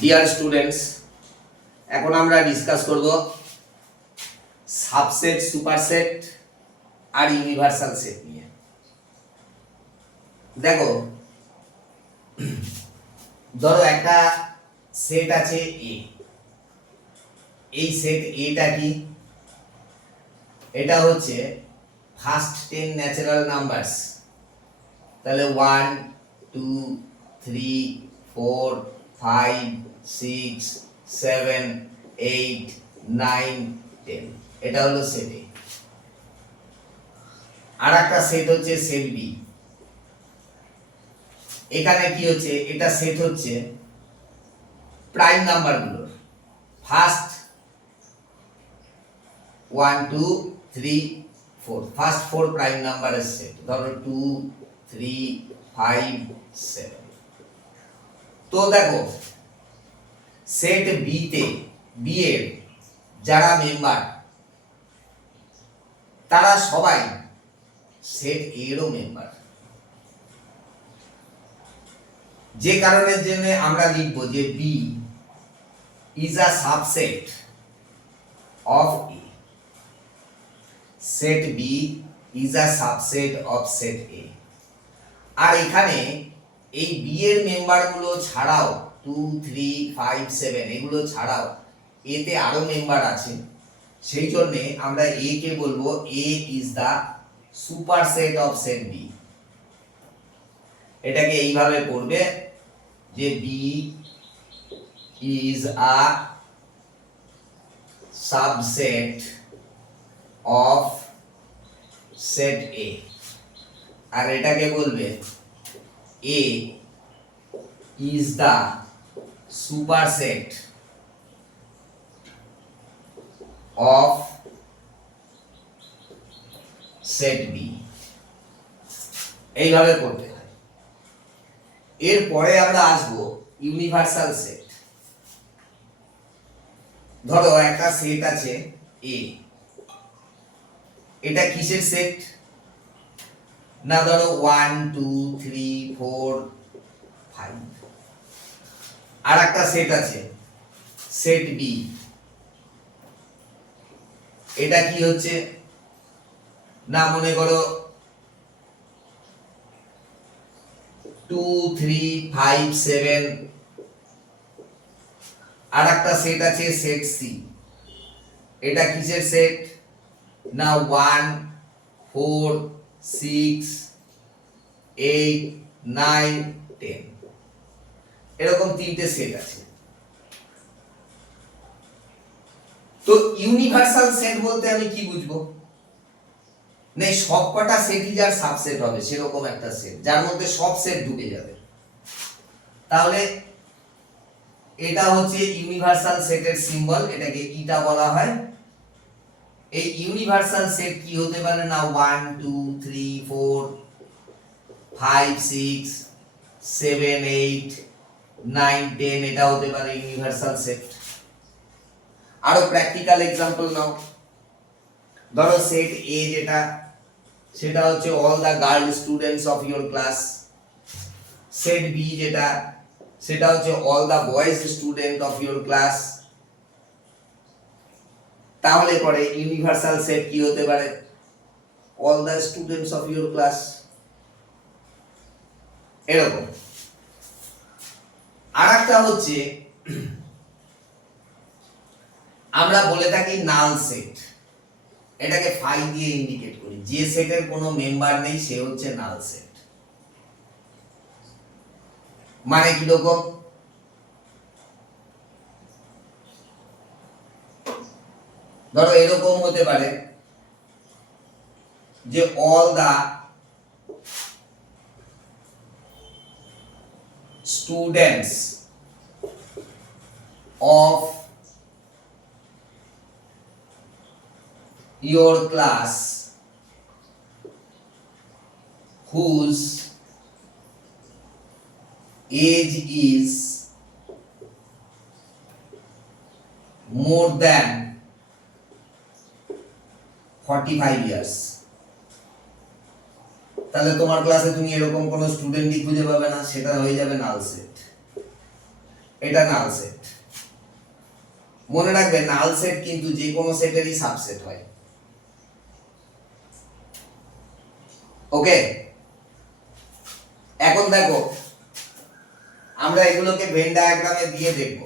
Dear students, এখন আমরা discuss করব সাবসেট, সুপারসেট আর ইউনিভার্সাল সেট নিয়ে। দেখো, ধরো একটা সেট আছে এ। এই সেট এটা কি? এটা হচ্ছে ফার্স্ট 10 ন্যাচারাল নাম্বারস। তাহলে 1 2 3 4 5 6 7 8 9 10। এটা হলো সেট এ। আর একটা সেট হচ্ছে সেট বি। এখানে কি হচ্ছে? এটা সেট হচ্ছে প্রাইম নাম্বারগুলোর ফার্স্ট 1 2 3 4, ফার্স্ট 4 প্রাইম নাম্বারের সেট। ধরো 2 3 5 7। তো দেখো, সেট বি তে, বি এর যারা মেম্বার তারা সবাই সেট এরও মেম্বার। যে কারণের জন্য আমরা লিখব যে B is a subset of A. Set B is a subset of set A. আর এখানে এই বি এর মেম্বারগুলো ছাড়াও 2 3 5 7 এগুলো ছাড়াও এতে আরো মেম্বার আছে। সেই জন্য আমরা এ কে বলবো A is the superset of set B. এটাকে এইভাবে পড়বে যে B is a subset of set A. আর এটাকে বলবে A is the superset of set B. এইভাবে করতে হয়। এরপরে আমরা আসবো ইউনিভার্সাল সেট। ধরো একটা সেট আছে এ। এটা কিসের সেট? না, ধরো 1 2 3 4 5। আর একটা সেট আছে সেট বি। এটা কি হচ্ছে? না, মনে করো 2 3 5 7। আর একটা সেট আছে সেট সি। এটা কিসের সেট? না, 1 4 6 8 9 10। এরকম তিনটে সেট আছে। তো ইউনিভার্সাল সেট বলতে আমি কি বুঝবো? নেই, সবকটা সেটই যার সাবসেট হবে সেরকম একটা সেট, যার মধ্যে সব সেট ঢুকে যাবে। তাহলে এটা হচ্ছে ইউনিভার্সাল সেটের সিম্বল, এটাকে ইটা বলা হয়। এই ইউনিভার্সাল সেট কি হতে পারে? না, 1 2 3 4 5 6 7 8 9 10। এটা হতে পারে ইউনিভার্সাল সেট। আরো প্র্যাকটিক্যাল এক্সাম্পল নাও। ধরো সেট এ যেটা, সেটা হচ্ছে all the girl students of your class. Set B যেটা, সেটা হচ্ছে all the boys student of your class. তাহলে পরে ইউনিভার্সাল সেট কি হতে পারে? All the students of your class. এরকম। আরেকটা হচ্ছে আমরা বলে থাকি নাল সেট। এটাকে ফাই দিয়ে ইন্ডিকেট করি। যে সেটের কোনো মেম্বার নেই সে হচ্ছে নাল সেট। মানে কি রকম? ধরো এরকম হতে পারে যে all the students of your class whose age is more than 45 years। তাহলে তোমার ক্লাসে তুমি এরকম কোনো স্টুডেন্টই খুঁজে পাবে না, সেটা হয়ে যাবে নাল সেট। এটা নাল সেট। মনে রাখবে নাল সেট কিন্তু যে কোনো সেটেরই সাবসেট হয়। ওকে, এখন দেখো আমরা এগুলোকে ভেন ডায়াগ্রামে দিয়ে দেখব।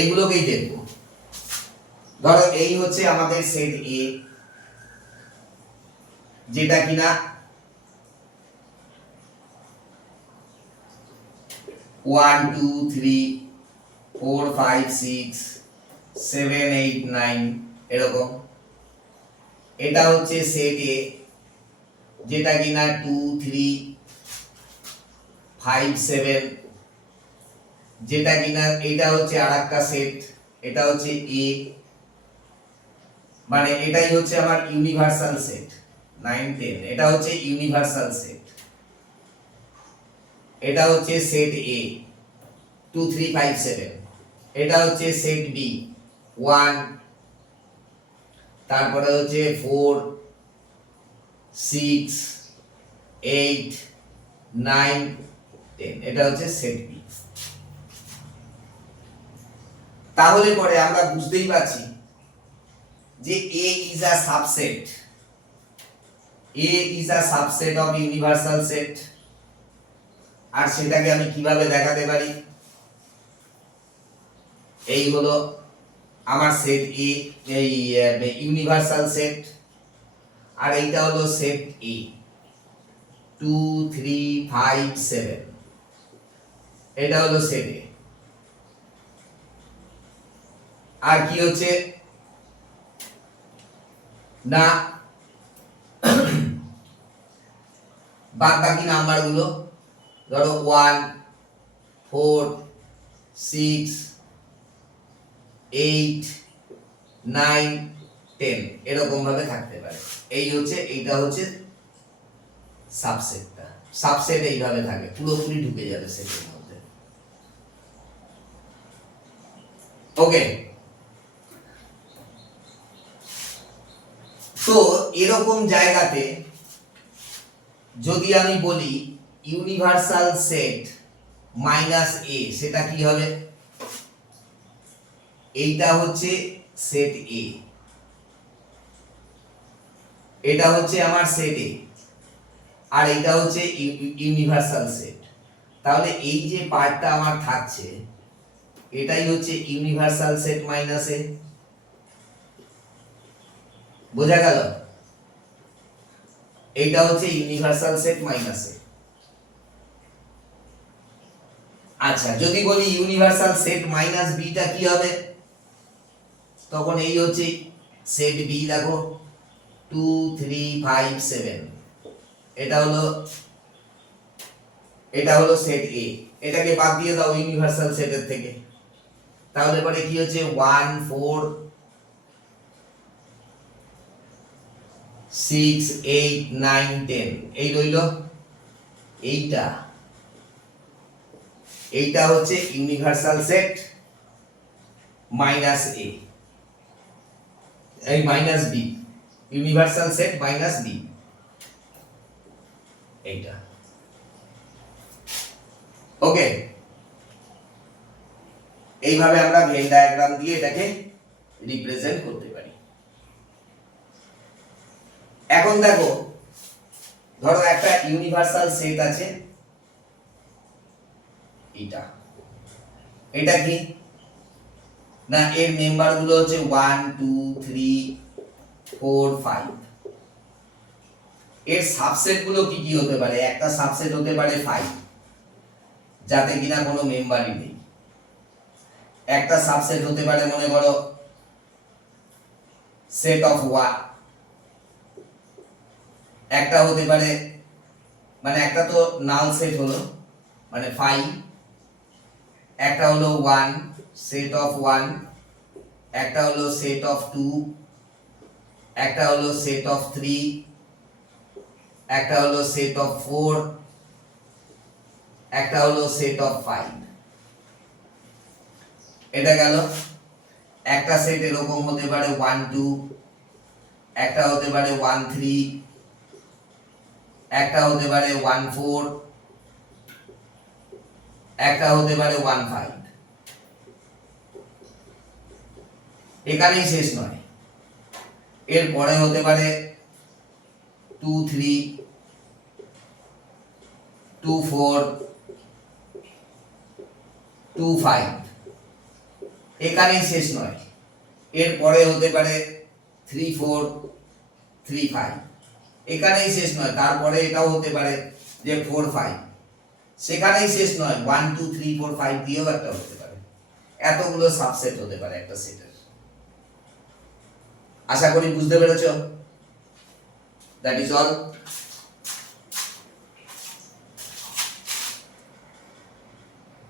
এগুলোকেই দেখব। ধরো এই হচ্ছে আমাদের সেট এ, যেটা কিনা 1 2 3 4 5 6 7 8 9 এরকম। এটা হচ্ছে সেট এ, যেটা কিনা 2 3 5 7, যেটা কিনা এটা হচ্ছে আরেকটা সেট, এটা হচ্ছে এ, মানে এটাই হচ্ছে আমার ইউনিভার্সাল সেট 9 10। এটা হচ্ছে ইউনিভার্সাল সেট। এটা হচ্ছে সেট এ 2 3 5 7। এটা হচ্ছে সেট বি 1, তারপরে হচ্ছে 4 6 8 9 10। এটা হচ্ছে সেট বি। তাহলে পরে আমরা বুঝতেই পারছি যে A is a subset. A is a subset of universal set. আর সেটাকে আমি কিভাবে দেখাতে পারি? এই হলো আমার সেট A, এই ইউনিভার্সাল সেট, আর এইটা হলো সেট A 2 3 5 7। এটা হলো সেট A। আর কি হচ্ছে না বাদ বাকি নাম্বার গুলো, ধরো 1 4 6 8 9 10 এরকম ভাবে থাকতে পারে। এই হচ্ছে, এইটা হচ্ছে সাবসেটটা। সাবসেট এইভাবে থাকে, পুরোপুরি ঢুকে যাবে সেটের মধ্যে। ওকে, তো এরকম জায়গাতে যদি আমি বলি ইউনিভার্সাল সেট মাইনাস এ, সেটা কি হবে? এইটা হচ্ছে সেট এ, এটা হচ্ছে আমার সেট এ, আর এটা হচ্ছে ইউনিভার্সাল সেট। তাহলে এই যে পার্টটা আমার থাকছে, এটাই হচ্ছে ইউনিভার্সাল সেট মাইনাস এ। বোঝা গেল? এইটা হচ্ছে ইউনিভার্সাল সেট মাইনাস এ। আচ্ছা, যদি বলি ইউনিভার্সাল সেট মাইনাস বি টা কি হবে, তখন এই হচ্ছে সেট বি। দেখো 2 3 5 7, এটা হলো সেট এ। এটাকে বাদ দিয়ে দাও ইউনিভার্সাল সেটের থেকে, তাহলে পরে কি হচ্ছে 1 4 6 8 9 10। এই রইল এইটা হচ্ছে ইউনিভার্সাল সেট মাইনাস এ, এই minus B, universal set minus B, এইটা। ওকে, এইভাবে আমরা ভেন ডায়াগ্রাম দিয়ে এটাকে রিপ্রেজেন্ট করতে পারি। এখন দেখো, ধরো একটা ইউনিভার্সাল সেট আছে, এটা কি না, এর মেম্বার গুলো হচ্ছে 1 2 3 4 5। এর সাবসেট গুলো কি কি হতে পারে? একটা সাবসেট হতে পারে 5, যাতে কিনা কোনো মেম্বারই নেই। একটা সাবসেট হতে পারে, মনে করো সেট অফ 1। একটা হতে পারে, মানে একটা তো নাল সেট হলো মানে 5, একটা হলো 1 সেট অফ 1, একটা হলো সেট অফ 2, একটা হলো সেট অফ 3, একটা হলো সেট অফ 4, একটা হলো সেট অফ 5। এটা গেল একটা সেট। এরকম হতে পারে 1 2, একটা হতে পারে 1 3, একটা হতে পারে 1 4, একটা হতে পারে 1 5। এখানেই শেষ নয়, এর পরে হতে পারে 2 3, 2 4, 2 5। এখানেই শেষ নয়, এর পরে হতে পারে 3 4, 3 5। এখানেই শেষ নয়, তারপরে এটাও হতে পারে যে 4 5। সেখানেই শেষ নয়, 1 2 3 4 5 দিয়েও একটা হতে পারে। এতগুলো সাবসেট হতে পারে একটা সেটের। আশা করি বুঝতে পেরেছো। That is all.